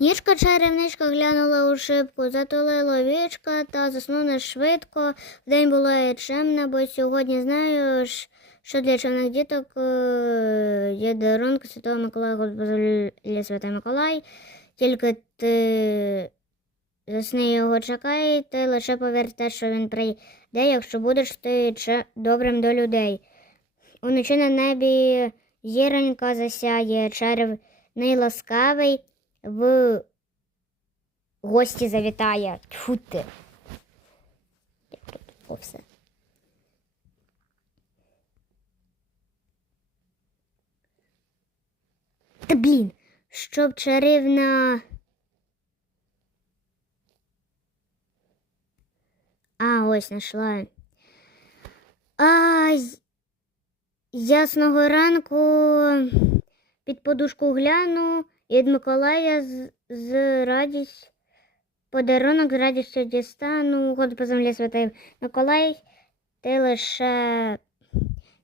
Нічка чарівничка глянула у шибку, затулила вічка та заснула швидко. Вдень була чемна, бо сьогодні знаю, що для чемних діток е, є дарунки Святого Миколая, Господи, Святий Миколай. Тільки ти засни його чекай, ти лише повір що він прийде, якщо будеш ти добрим до людей. Уночі на небі зіронька засяє, чарівний ласкавий в гості завітає. Тьфу ти. Як тут все. Та блін, щоб чарівна. А, ось знайшла. А, ясного ранку під подушку гляну від Миколая з, з радість. Подарунок з радістю дістану. Ходи по землі святий Миколай. Ти лише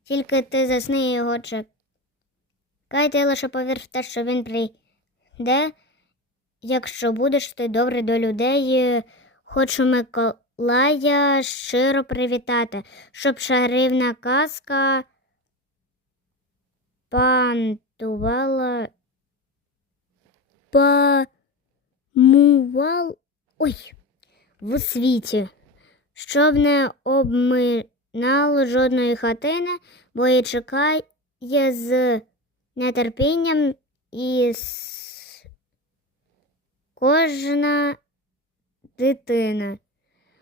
тільки ти засни його чекай, ти лише повір в те, що він прийде. Якщо будеш ти добрий до людей, хочу Миколая щиро привітати, щоб чарівна казка пантувала памувал ой, в світі, щоб не обминало жодної хатини, бо і чекає з нетерпінням і с- кожна дитина.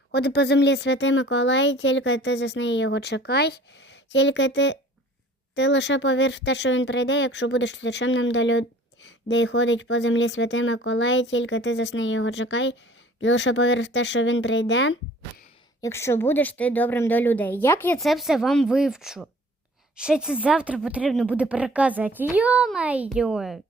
Ходи по землі святий Миколай, тільки ти засни його чекай, тільки ти, ти лише повір в те, що він прийде, якщо будеш чемним до людей ходить по землі святий Миколай, тільки ти засни і його чекай, ти лише повір в те, що він прийде, якщо будеш ти добрим до людей. Як я це все вам вивчу? Ще це завтра потрібно буде переказувати. Йо-майо!